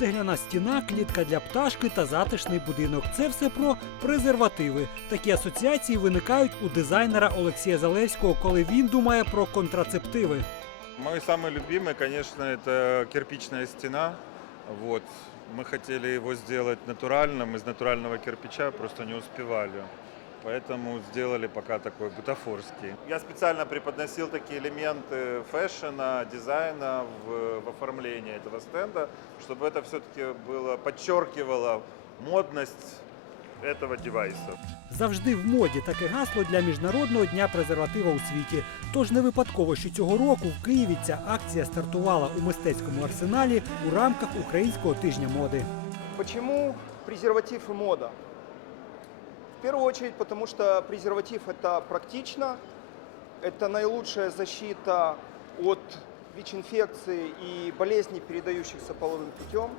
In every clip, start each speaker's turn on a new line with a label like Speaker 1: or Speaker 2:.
Speaker 1: цегляна стіна, клітка для пташки та затишний будинок. Це все про презервативи. Такі асоціації виникають у дизайнера Олексія Залевського, коли він думає про контрацептиви.
Speaker 2: Мой самый любимый, конечно, это кирпичная стена. Вот. Мы хотели его сделать натуральным, из натурального кирпича, просто не успевали. Поэтому сделали пока такой бутафорский. Я специально преподносил такие элементы фэшена, дизайна в, в оформлении этого стенда, чтобы это все-таки было, подчеркивало модность этого девайса.
Speaker 1: Завжди в моді таке гасло для міжнародного дня презерватива у світі. Тож не випадково, що цього року в Києві ця акція стартувала у мистецькому арсеналі у рамках українського тижня моди.
Speaker 3: Почему презерватив и мода? В первую очередь, потому что презерватив это практично, это наилучшая защита от ВИЧ-инфекции и болезней, передающихся половым путем.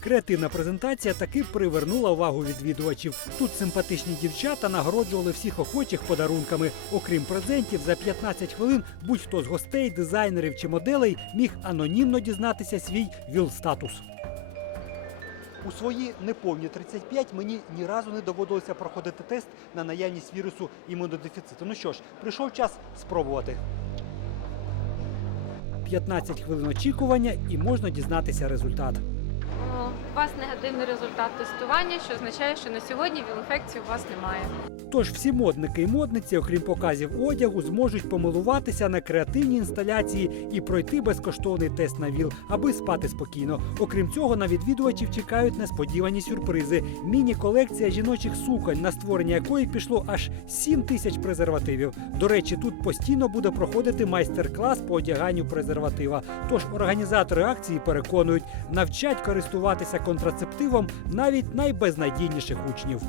Speaker 1: Креативна презентація таки привернула увагу відвідувачів. Тут симпатичні дівчата нагороджували всіх охочих подарунками. Окрім презентів, за 15 хвилин будь-хто з гостей, дизайнерів чи моделей міг анонімно дізнатися свій ВІЛ-статус. У свої неповні 35 мені ні разу не доводилося проходити тест на наявність вірусу імунодефіциту. Ну що ж, прийшов час спробувати. 15 хвилин очікування і можна дізнатися результат.
Speaker 4: Вас негативний результат тестування, що означає, що на сьогодні віл-інфекції у вас немає.
Speaker 1: Тож всі модники і модниці, окрім показів одягу, зможуть помилуватися на креативні інсталяції і пройти безкоштовний тест на ВІЛ, аби спати спокійно. Окрім цього, на відвідувачів чекають несподівані сюрпризи. Міні-колекція жіночих суконь, на створення якої пішло аж 7 тисяч презервативів. До речі, тут постійно буде проходити майстер-клас по одяганню презерватива. Тож організатори акції переконують, навчать користуватися контрацептивом навіть найбезнадійніших учнів.